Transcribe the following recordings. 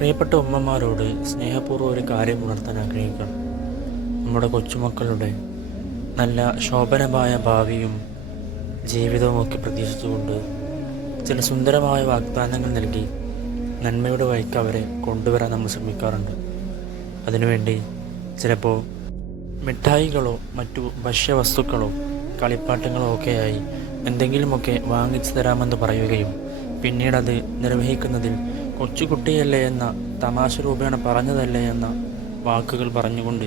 പ്രിയപ്പെട്ട ഉമ്മമാരോട് സ്നേഹപൂർവ്വം ഒരു കാര്യം ഉണർത്താൻ ആഗ്രഹിക്കണം. നമ്മുടെ കൊച്ചുമക്കളുടെ നല്ല ശോഭനമായ ഭാവിയും ജീവിതവുമൊക്കെ പ്രതീക്ഷിച്ചുകൊണ്ട് ചില സുന്ദരമായ വാഗ്ദാനങ്ങൾ നൽകി നന്മയുടെ വഴിക്ക് അവരെ കൊണ്ടുവരാൻ നമ്മൾ ശ്രമിക്കാറുണ്ട്. അതിനുവേണ്ടി ചിലപ്പോൾ മിഠായികളോ മറ്റു ഭക്ഷ്യവസ്തുക്കളോ കളിപ്പാട്ടങ്ങളോ ഒക്കെയായി എന്തെങ്കിലുമൊക്കെ വാങ്ങിച്ചു തരാമെന്ന് പറയുകയും പിന്നീടത് നിർവഹിക്കുന്നതിൽ കൊച്ചുകുട്ടിയല്ലേ എന്ന തമാശ രൂപേണ പറഞ്ഞതല്ലേ എന്ന വാക്കുകൾ പറഞ്ഞുകൊണ്ട്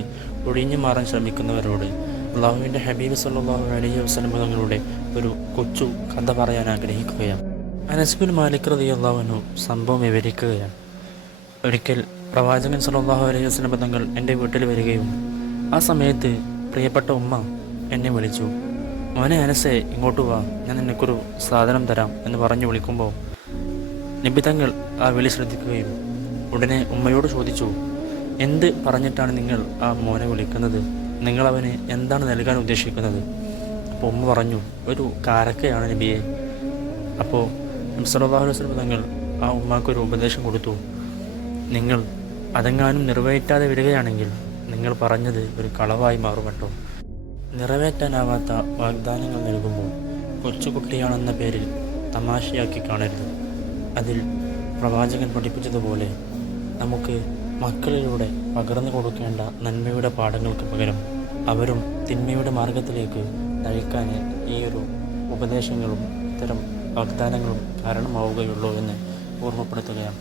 ഒഴിഞ്ഞു മാറാൻ ശ്രമിക്കുന്നവരോട് അള്ളാഹുവിൻ്റെ ഹബീബ് സല്ലല്ലാഹു അലൈഹി വസല്ലം തങ്ങളുടെ ഒരു കൊച്ചു കഥ പറയാൻ ആഗ്രഹിക്കുകയാണ്. അനസ് ബിൻ മാലിക് റളിയല്ലാഹു അൻഹു സംഭവം വിവരിക്കുകയാണ്. ഒരിക്കൽ പ്രവാചകൻ സല്ലല്ലാഹു അലൈഹി വസല്ലം തങ്ങൾ എൻ്റെ വീട്ടിൽ വരികയും ആ സമയത്ത് പ്രിയപ്പെട്ട ഉമ്മ എന്നെ വിളിച്ചു. മോനെ അനസേ, ഇങ്ങോട്ട് വാ, ഞാൻ നിനക്കൊരു സാധനം തരാം എന്ന് പറഞ്ഞു വിളിക്കുമ്പോൾ നബി തങ്ങൾ ആ വിളി ശ്രദ്ധിക്കുകയും ഉടനെ ഉമ്മയോട് ചോദിച്ചു, എന്ത് പറഞ്ഞിട്ടാണ് നിങ്ങൾ ആ മോനെ വിളിക്കുന്നത്? നിങ്ങൾ അവന് എന്താണ് നൽകാൻ ഉദ്ദേശിക്കുന്നത്? അപ്പോൾ ഉമ്മ പറഞ്ഞു, ഒരു കാരക്കയാണ് നബിയെ. അപ്പോൾ നബി സല്ലല്ലാഹു അലൈഹി വസല്ലം തങ്ങൾ ആ ഉമ്മാക്കൊരു ഉപദേശം കൊടുത്തു. നിങ്ങൾ അതെങ്ങാനും നിറവേറ്റാതെ വിടുകയാണെങ്കിൽ നിങ്ങൾ പറഞ്ഞത് ഒരു കളവായി മാറുമട്ടോ. നിറവേറ്റാനാവാത്ത വാഗ്ദാനങ്ങൾ നൽകുമ്പോൾ കൊച്ചുകുട്ടിയാണെന്ന പേരിൽ തമാശയാക്കി കാണരുത്. അതിൽ പ്രവാചകൻ പഠിപ്പിച്ചതുപോലെ നമുക്ക് മക്കളിലൂടെ പകർന്നു കൊടുക്കേണ്ട നന്മയുടെ പാഠങ്ങൾക്ക് പകരം അവരും തിന്മയുടെ മാർഗത്തിലേക്ക് നയിക്കാൻ ഈ ഒരു ഉപദേശങ്ങളും ഇത്തരം വാഗ്ദാനങ്ങളും കാരണമാവുകയുള്ളൂ എന്ന് ഓർമ്മപ്പെടുത്തുകയാണ്.